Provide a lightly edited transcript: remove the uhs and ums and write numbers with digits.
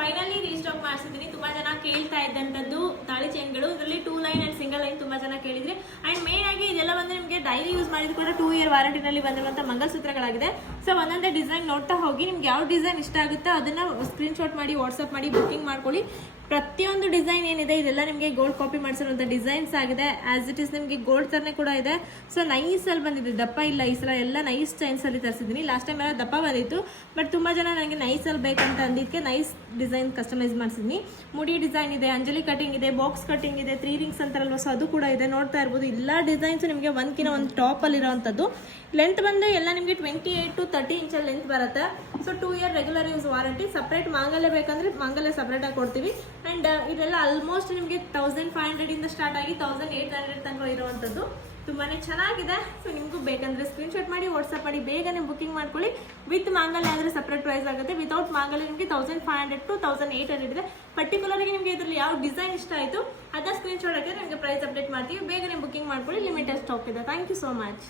Finally restock ಮಾಡಿಸಿದ್ದೀನಿ. ತುಂಬಾ ಜನ ಕೇಳ್ತಾ ಇದ್ದಂಥದ್ದು ತಾಳಿ ಚೈನ್ಗಳು, ಇದರಲ್ಲಿ 2 ಲೈನ್ ಅಂಡ್ ಸಿಂಗಲ್ ಲೈನ್ ತುಂಬಾ ಜನ ಕೇಳಿದ್ರಿ. ಅಂಡ್ ಮೇನ್ ಆಗಿ ಇದೆಲ್ಲ ಬಂದು ನಿಮಗೆ ಡೈಲಿ ಯೂಸ್ ಮಾಡಿದ್ರು ಕೂಡ 2 ಇಯರ್ ವಾರಂಟಿನಲ್ಲಿ ಬಂದಿರುವಂಥ ಮಂಗಲಸೂತ್ರಗಳಾಗಿದೆ. ಸೊ ಒಂದೊಂದೇ ಡಿಸೈನ್ ನೋಡ್ತಾ ಹೋಗಿ, ನಿಮ್ಗೆ ಯಾವ ಡಿಸೈನ್ ಇಷ್ಟ ಆಗುತ್ತೋ ಅದನ್ನ ಸ್ಕ್ರೀನ್ಶಾಟ್ ಮಾಡಿ ವಾಟ್ಸಪ್ ಮಾಡಿ ಬುಕಿಂಗ್ ಮಾಡ್ಕೊಳ್ಳಿ. ಪ್ರತಿಯೊಂದು ಡಿಸೈನ್ ಏನಿದೆ ಇದೆಲ್ಲ ನಿಮಗೆ ಗೋಲ್ಡ್ ಕಾಪಿ ಮಾಡಿಸಿರುವಂಥ ಡಿಸೈನ್ಸ್ ಆಗಿದೆ. ಆಸ್ ಇಟ್ ಈಸ್ ನಿಮಗೆ ಗೋಲ್ಡ್ ತರನೇ ಕೂಡ ಇದೆ. ಸೊ ನೈಸಲ್ಲಿ ಬಂದಿದೆ, ದಪ್ಪ ಇಲ್ಲ. ಈ ಸಲ ಎಲ್ಲ ನೈಸ್ ಚೈನ್ಸಲ್ಲಿ ತರಿಸಿದ್ದೀನಿ. ಲಾಸ್ಟ್ ಟೈಮ್ ಎಲ್ಲ ದಪ್ಪ ಬಂದಿತ್ತು, ಬಟ್ ತುಂಬ ಜನ ನನಗೆ ನೈಸಲ್ಲಿ ಬೇಕಂತ ಅಂದಿದ್ದಕ್ಕೆ ನೈಸ್ ಡಿಸೈನ್ ಕಸ್ಟಮೈಸ್ ಮಾಡಿಸಿದ್ದೀನಿ. ಮುಡಿ ಡಿಸೈನ್ ಇದೆ, ಅಂಜಲಿ ಕಟಿಂಗ್ ಇದೆ, ಬಾಕ್ಸ್ ಕಟಿಂಗ್ ಇದೆ, 3 ರಿಂಗ್ಸ್ ಅಂತಾರಲ್ವ, ಸೊ ಅದು ಕೂಡ ಇದೆ. ನೋಡ್ತಾ ಇರ್ಬೋದು ಎಲ್ಲ ಡಿಸೈನ್ಸ್ ನಿಮಗೆ ಒಂದ್ಕಿನ ಒಂದು ಟಾಪಲ್ಲಿರೋವಂಥದ್ದು. ಲೆಂತ್ ಬಂದು ಎಲ್ಲ ನಿಮಗೆ 28 to 30 ಇಂಚಲ್ಲಿ ಲೆಂತ್ ಬರುತ್ತೆ. So 2 year regular use warranty. Separate ಮಾಂಗಲ್ಯ ಬೇಕಂದ್ರೆ ಮಾಂಗಲ್ಯ ಸಪ್ರೇಟಾಗಿ ಕೊಡ್ತೀವಿ. ಆ್ಯಂಡ್ ಇದೆಲ್ಲ ಆಲ್ಮೋಸ್ಟ್ ನಿಮಗೆ 1500 ಇಂದ ಸ್ಟಾರ್ಟ್ ಆಗಿ 1800 ತನಕ ಇರುವಂಥದ್ದು. ತುಂಬಾ ಚೆನ್ನಾಗಿದೆ. ಸೊ ನಿಮಗೂ ಬೇಕಂದ್ರೆ ಸ್ಕ್ರೀನ್ಶಾಟ್ ಮಾಡಿ ವಾಟ್ಸಪ್ ಮಾಡಿ ಬೇಗನೆ ಬುಕಿಂಗ್ ಮಾಡ್ಕೊಳ್ಳಿ. ವಿತ್ ಮಾಂಗಲ್ಯ ಆದರೆ ಸಪ್ರೇಟ್ ಪ್ರೈಸ್ ಆಗುತ್ತೆ, ವಿತೌಟ್ ಮಾಂಗಲ್ಯ ನಿಮಗೆ 1500 to 1800 ಇದೆ. ಪರ್ಟಿಕ್ಯುಲರ್ಗೆ ನಿಮಗೆ ಇದರಲ್ಲಿ ಯಾವ ಡಿಸೈನ್ ಇಷ್ಟ ಆಯಿತು ಅದನ್ನ ಸ್ಕ್ರೀನ್ಶಾಟ್ ಹಾಕಿದ್ರೆ ನಿಮಗೆ ಪ್ರೈಸ್ ಅಪ್ಡೇಟ್ ಮಾಡ್ತೀವಿ. ಬೇಗನೆ ಬುಕಿಂಗ್ ಮಾಡ್ಕೊಳ್ಳಿ, ಲಿಮಿಟೆಡ್ ಸ್ಟಾಕ್ ಇದೆ. Thank you so much.